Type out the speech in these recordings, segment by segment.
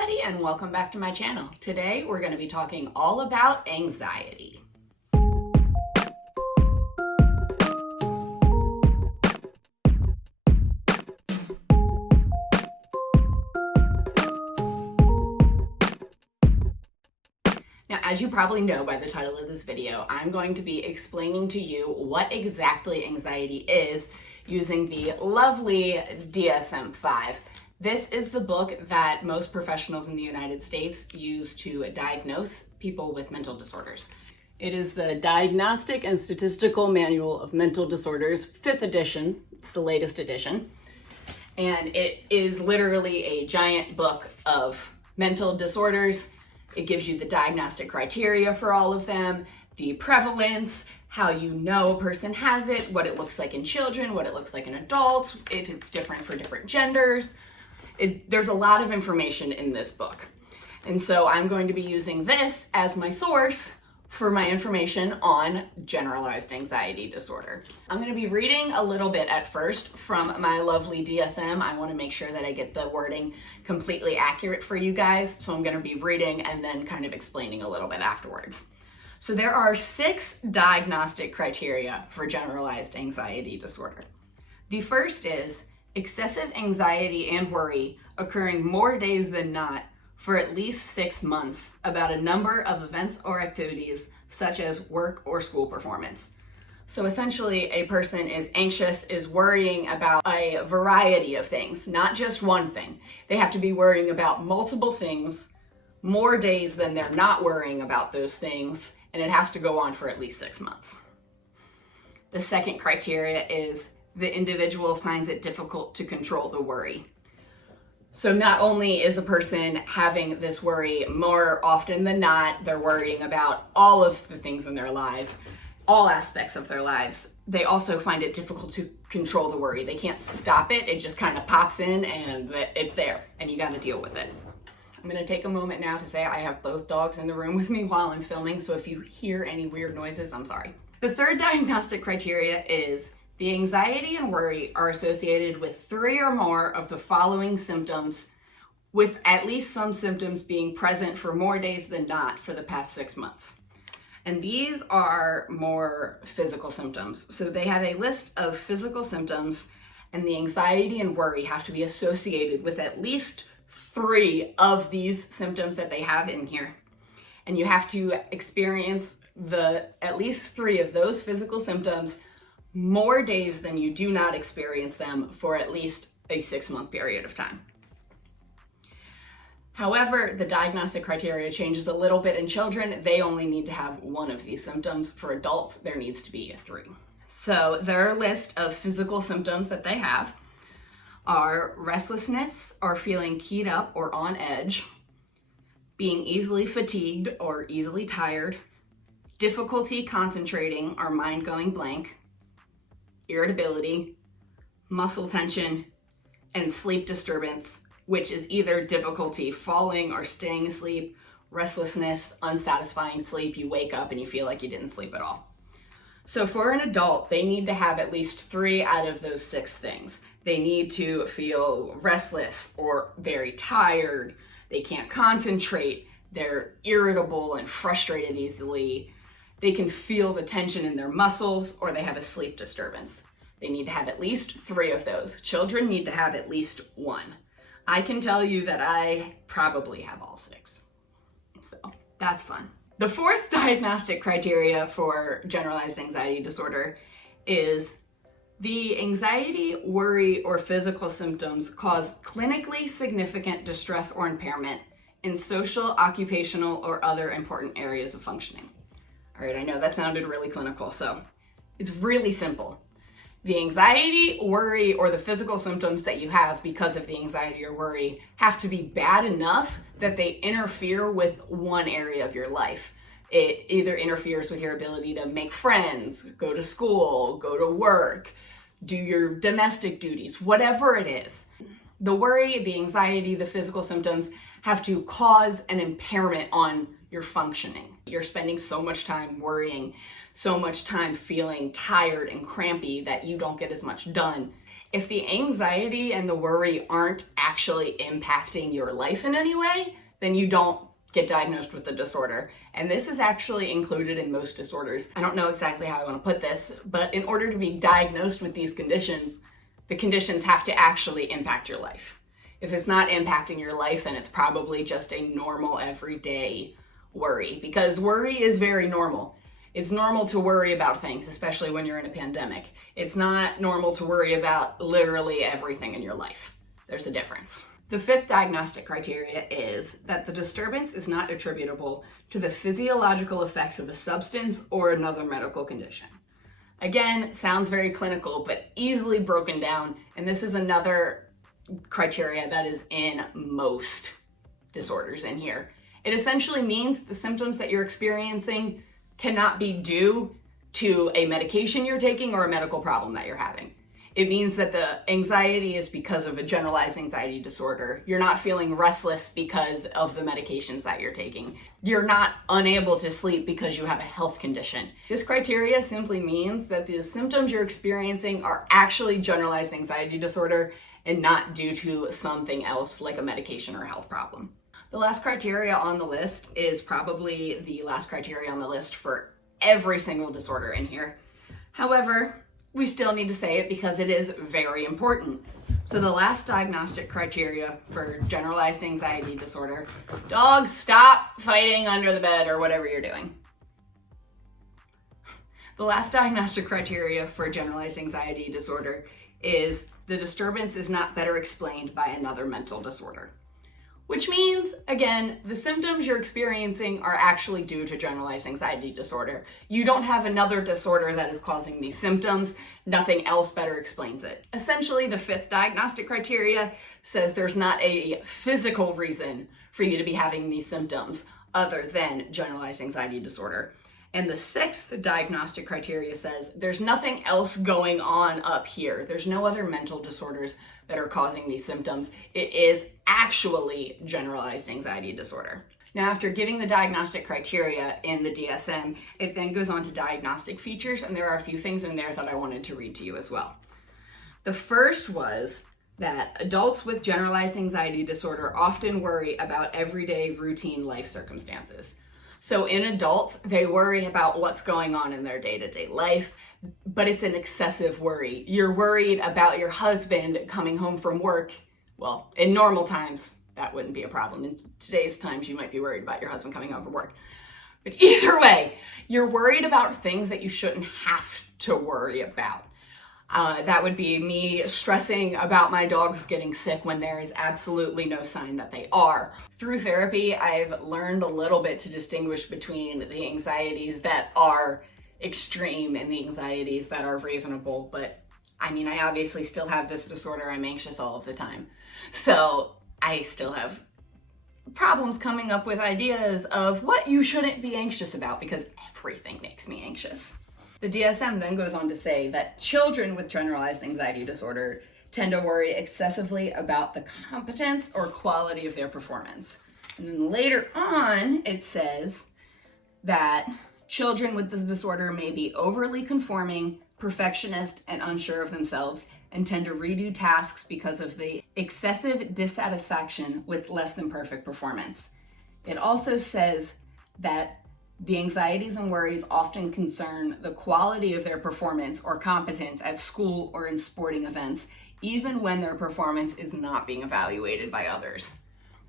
everybody, and welcome back to my channel. Today we're going to be talking all about anxiety. Now, as you probably know by the title of this video, I'm going to be explaining to you what exactly anxiety is using the lovely DSM-5. This is the book that most professionals in the United States use to diagnose people with mental disorders. It is the Diagnostic and Statistical Manual of Mental Disorders, 5th edition. It's the latest edition. And it is literally a giant book of mental disorders. It gives you the diagnostic criteria for all of them, the prevalence, how you know a person has it, what it looks like in children, what it looks like in adults, if it's different for different genders. There's a lot of information in this book. And so I'm going to be using this as my source for my information on generalized anxiety disorder. I'm going to be reading a little bit at first from my lovely DSM. I want to make sure that I get the wording completely accurate for you guys. So I'm going to be reading and then kind of explaining a little bit afterwards. So there are 6 diagnostic criteria for generalized anxiety disorder. The first is excessive anxiety and worry occurring more days than not for at least 6 months about a number of events or activities such as work or school performance. So essentially, a person is anxious, is worrying about a variety of things, not just one thing. They have to be worrying about multiple things more days than they're not worrying about those things, and it has to go on for at least 6 months. The second criteria is the individual finds it difficult to control the worry. So not only is a person having this worry more often than not, they're worrying about all of the things in their lives, all aspects of their lives, they also find it difficult to control the worry. They can't stop it. It just kind of pops in and it's there and you got to deal with it. I'm going to take a moment now to say I have both dogs in the room with me while I'm filming, so if you hear any weird noises, I'm sorry. The third diagnostic criteria is the anxiety and worry are associated with 3 or more of the following symptoms, with at least some symptoms being present for more days than not for the past 6 months. And these are more physical symptoms. So they have a list of physical symptoms, and the anxiety and worry have to be associated with at least 3 of these symptoms that they have in here. And you have to experience at least 3 of those physical symptoms more days than you do not experience them for at least a 6-month period of time. However, the diagnostic criteria changes a little bit in children. They only need to have 1 of these symptoms. For adults, there needs to be 3. So their list of physical symptoms that they have are restlessness or feeling keyed up or on edge, being easily fatigued or easily tired, difficulty concentrating or mind going blank, irritability, muscle tension, and sleep disturbance, which is either difficulty falling or staying asleep, restlessness, unsatisfying sleep, you wake up and you feel like you didn't sleep at all. So for an adult, they need to have at least 3 out of those 6 things. They need to feel restless or very tired, they can't concentrate, they're irritable and frustrated easily, they can feel the tension in their muscles, or they have a sleep disturbance. They need to have at least 3 of those. Children need to have at least 1. I can tell you that I probably have all 6. So that's fun. The 4th diagnostic criteria for generalized anxiety disorder is the anxiety, worry, or physical symptoms cause clinically significant distress or impairment in social, occupational, or other important areas of functioning. All right, I know that sounded really clinical, so it's really simple. The anxiety, worry, or the physical symptoms that you have because of the anxiety or worry have to be bad enough that they interfere with one area of your life. It either interferes with your ability to make friends, go to school, go to work, do your domestic duties, whatever it is. The worry, the anxiety, the physical symptoms have to cause an impairment on your functioning. You're spending so much time worrying, so much time feeling tired and crampy that you don't get as much done. If the anxiety and the worry aren't actually impacting your life in any way, then you don't get diagnosed with the disorder. And this is actually included in most disorders. I don't know exactly how I want to put this, but in order to be diagnosed with these conditions, the conditions have to actually impact your life. If it's not impacting your life, then it's probably just a normal everyday worry, because worry is very normal. It's normal to worry about things, especially when you're in a pandemic. It's not normal to worry about literally everything in your life. There's a difference. The fifth diagnostic criteria is that the disturbance is not attributable to the physiological effects of a substance or another medical condition. Again, sounds very clinical, but easily broken down, and this is another criteria that is in most disorders in here. It essentially means the symptoms that you're experiencing cannot be due to a medication you're taking or a medical problem that you're having. It means that the anxiety is because of a generalized anxiety disorder. You're not feeling restless because of the medications that you're taking. You're not unable to sleep because you have a health condition. This criteria simply means that the symptoms you're experiencing are actually generalized anxiety disorder and not due to something else like a medication or a health problem. The last criteria on the list is probably the last criteria on the list for every single disorder in here. However, we still need to say it because it is very important. So the last diagnostic criteria for generalized anxiety disorder, dogs, stop fighting under the bed or whatever you're doing. The last diagnostic criteria for generalized anxiety disorder is the disturbance is not better explained by another mental disorder. Which means, again, the symptoms you're experiencing are actually due to generalized anxiety disorder. You don't have another disorder that is causing these symptoms. Nothing else better explains it. Essentially, the fifth diagnostic criteria says there's not a physical reason for you to be having these symptoms other than generalized anxiety disorder. And the sixth diagnostic criteria says there's nothing else going on up here. There's no other mental disorders that are causing these symptoms. It is actually generalized anxiety disorder. Now, after giving the diagnostic criteria in the DSM, it then goes on to diagnostic features, and there are a few things in there that I wanted to read to you as well. The first was that adults with generalized anxiety disorder often worry about everyday routine life circumstances. So in adults, they worry about what's going on in their day-to-day life, but it's an excessive worry. You're worried about your husband coming home from work. Well, in normal times, that wouldn't be a problem. In today's times, you might be worried about your husband coming home from work. But either way, you're worried about things that you shouldn't have to worry about. That would be me stressing about my dogs getting sick when there is absolutely no sign that they are. Through therapy, I've learned a little bit to distinguish between the anxieties that are extreme and the anxieties that are reasonable. But I mean, I obviously still have this disorder. I'm anxious all of the time. So I still have problems coming up with ideas of what you shouldn't be anxious about because everything makes me anxious. The DSM then goes on to say that children with generalized anxiety disorder tend to worry excessively about the competence or quality of their performance. And then later on, it says that children with this disorder may be overly conforming, perfectionist, and unsure of themselves, and tend to redo tasks because of the excessive dissatisfaction with less than perfect performance. It also says that the anxieties and worries often concern the quality of their performance or competence at school or in sporting events, even when their performance is not being evaluated by others.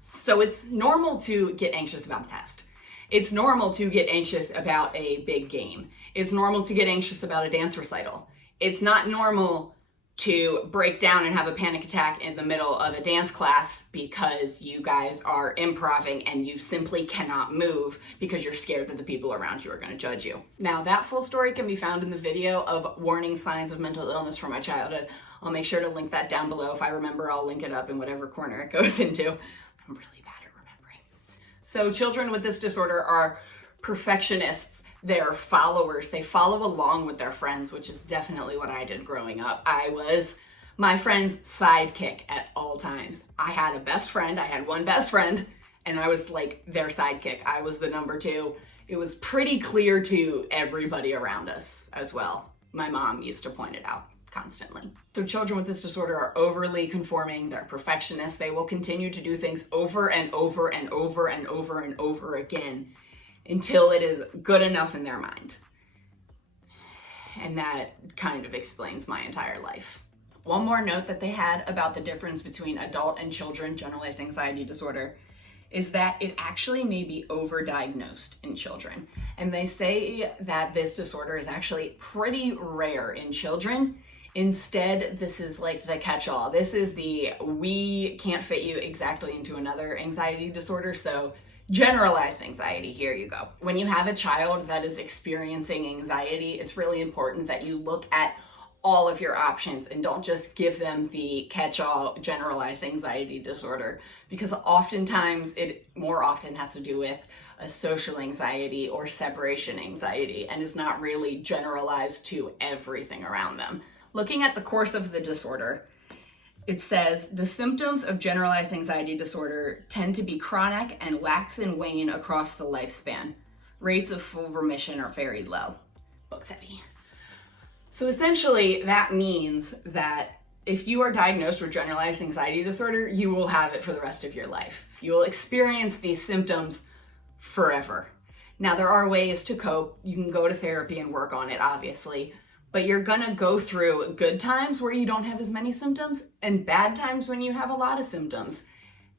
So it's normal to get anxious about a test. It's normal to get anxious about a big game. It's normal to get anxious about a dance recital. It's not normal to break down and have a panic attack in the middle of a dance class because you guys are improving and you simply cannot move because you're scared that the people around you are going to judge you. Now, that full story can be found in the video of warning signs of mental illness from my childhood. I'll make sure to link that down below. If I remember, I'll link it up in whatever corner it goes into. I'm really bad at remembering. So children with this disorder are perfectionists. They're followers. They follow along with their friends, which is definitely what I did growing up. I was my friend's sidekick at all times. I had a best friend. I had one best friend, and I was like their sidekick. I was the number two. It was pretty clear to everybody around us as well. My mom used to point it out. constantly. So children with this disorder are overly conforming, they're perfectionists, they will continue to do things over and over and over and over and over again until it is good enough in their mind. And that kind of explains my entire life. One more note that they had about the difference between adult and children generalized anxiety disorder is that it actually may be overdiagnosed in children. And they say that this disorder is actually pretty rare in children. Instead, this is like the catch-all. This is the, we can't fit you exactly into another anxiety disorder, so generalized anxiety, here you go. When you have a child that is experiencing anxiety, it's really important that you look at all of your options and don't just give them the catch-all generalized anxiety disorder, because oftentimes it more often has to do with a social anxiety or separation anxiety and is not really generalized to everything around them. Looking at the course of the disorder, it says the symptoms of generalized anxiety disorder tend to be chronic and wax and wane across the lifespan. Rates of full remission are very low. Books heavy. So essentially, that means that if you are diagnosed with generalized anxiety disorder, you will have it for the rest of your life. You will experience these symptoms forever. Now, there are ways to cope. You can go to therapy and work on it, obviously, but you're gonna go through good times where you don't have as many symptoms and bad times when you have a lot of symptoms.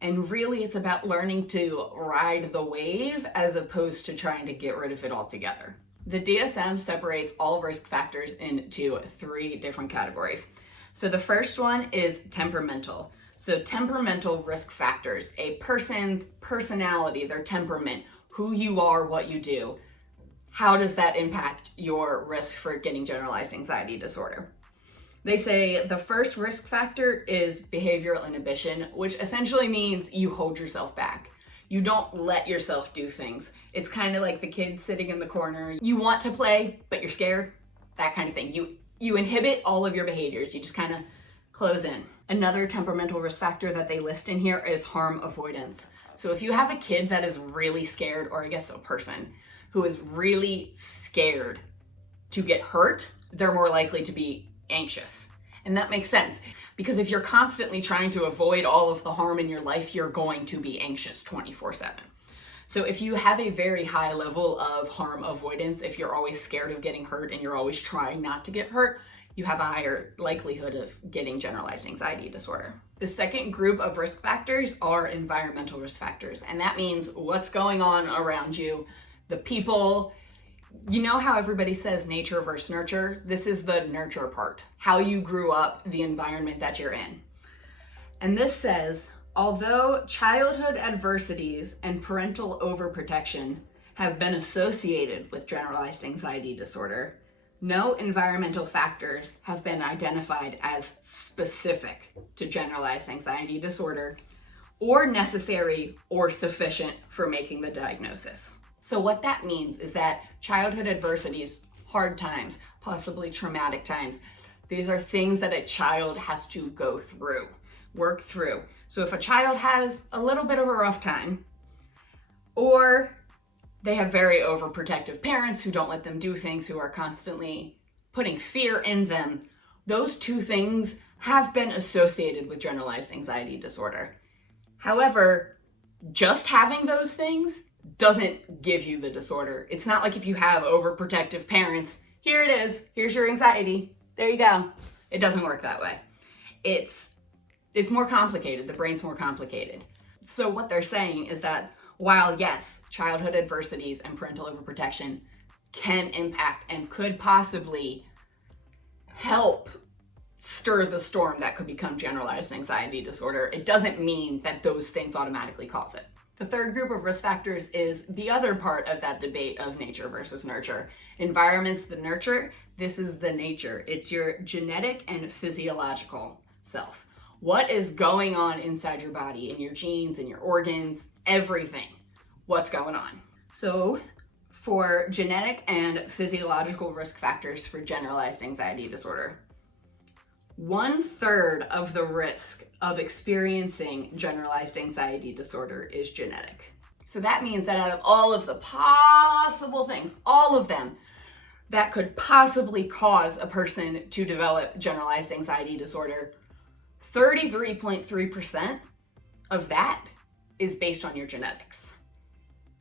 And really, it's about learning to ride the wave as opposed to trying to get rid of it altogether. The DSM separates all risk factors into 3 different categories. So the first one is temperamental. So temperamental risk factors, a person's personality, their temperament, who you are, what you do. How does that impact your risk for getting generalized anxiety disorder? They say the first risk factor is behavioral inhibition, which essentially means you hold yourself back. You don't let yourself do things. It's kind of like the kid sitting in the corner. You want to play, but you're scared. That kind of thing. You inhibit all of your behaviors. You just kind of close in. Another temperamental risk factor that they list in here is harm avoidance. So if you have a kid that is really scared, or I guess a person who is really scared to get hurt, they're more likely to be anxious. And that makes sense, because if you're constantly trying to avoid all of the harm in your life, you're going to be anxious 24/7. So if you have a very high level of harm avoidance, if you're always scared of getting hurt and you're always trying not to get hurt, you have a higher likelihood of getting generalized anxiety disorder. The second group of risk factors are environmental risk factors, and that means what's going on around you, the people. You know how everybody says nature versus nurture? This is the nurture part. How you grew up, the environment that you're in. And this says, although childhood adversities and parental overprotection have been associated with generalized anxiety disorder, no environmental factors have been identified as specific to generalized anxiety disorder or necessary or sufficient for making the diagnosis. So what that means is that childhood adversities, hard times, possibly traumatic times, these are things that a child has to go through, work through. So if a child has a little bit of a rough time, or they have very overprotective parents who don't let them do things, who are constantly putting fear in them, those 2 things have been associated with generalized anxiety disorder. However, just having those things doesn't give you the disorder. It's not like if you have overprotective parents, here it is, here's your anxiety, there you go. It doesn't work that way. It's more complicated. The brain's more complicated. So what they're saying is that while yes, childhood adversities and parental overprotection can impact and could possibly help stir the storm that could become generalized anxiety disorder, it doesn't mean that those things automatically cause it. The third group of risk factors is the other part of that debate of nature versus nurture. Environment's the nurture, this is the nature. It's your genetic and physiological self. What is going on inside your body, in your genes, in your organs, everything. What's going on? So for genetic and physiological risk factors for generalized anxiety disorder, 1/3 of the risk of experiencing generalized anxiety disorder is genetic. So that means that out of all of the possible things, all of them, that could possibly cause a person to develop generalized anxiety disorder, 33.3% of that is based on your genetics,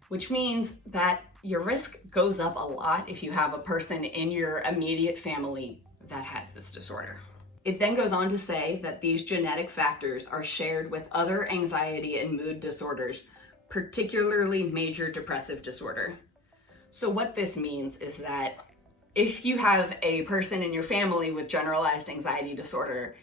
which means that your risk goes up a lot if you have a person in your immediate family that has this disorder. It then goes on to say that these genetic factors are shared with other anxiety and mood disorders, particularly major depressive disorder. So what this means is that if you have a person in your family with generalized anxiety disorder,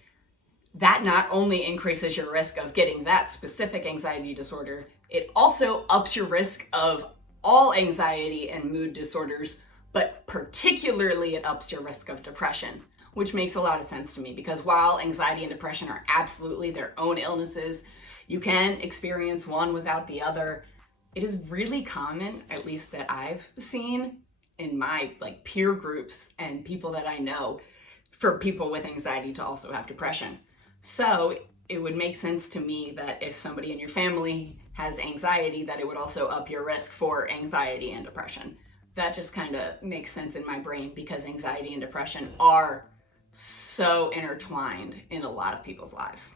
that not only increases your risk of getting that specific anxiety disorder, it also ups your risk of all anxiety and mood disorders, but particularly it ups your risk of depression, which makes a lot of sense to me because while anxiety and depression are absolutely their own illnesses, you can experience one without the other. It is really common, at least that I've seen in my peer groups and people that I know, for people with anxiety to also have depression. So it would make sense to me that if somebody in your family has anxiety, that it would also up your risk for anxiety and depression. That just kind of makes sense in my brain because anxiety and depression are so intertwined in a lot of people's lives.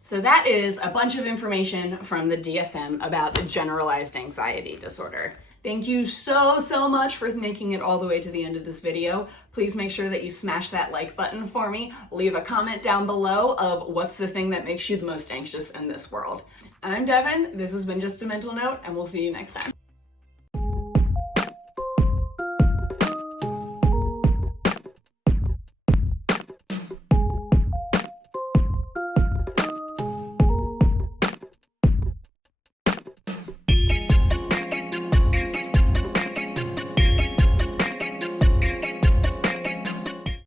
So that is a bunch of information from the DSM about generalized anxiety disorder. Thank you so much for making it all the way to the end of this video. Please make sure that you smash that like button for me. Leave a comment down below of what's the thing that makes you the most anxious in this world. I'm Devin. This has been Just a Mental Note, and we'll see you next time.